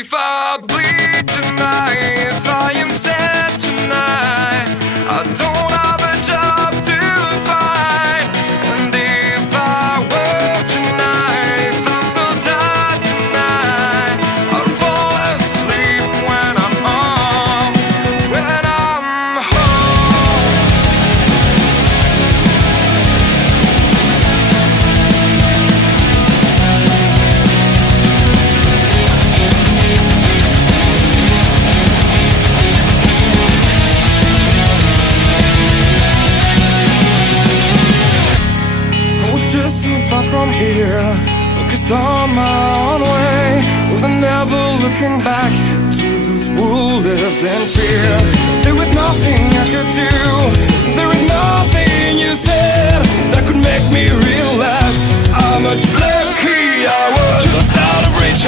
if I bleed tonight, if I am sad tonight, I don't have a job to find. And if I work tonight, if I'm so tired tonight, I'll fall asleep when I'm home, when I'm home. I was just so far from here, focused on my own way, with never looking back to those who lived in fear. There was nothing I could do, there was nothing you said that could make me realize how much lucky I was. Just out of reach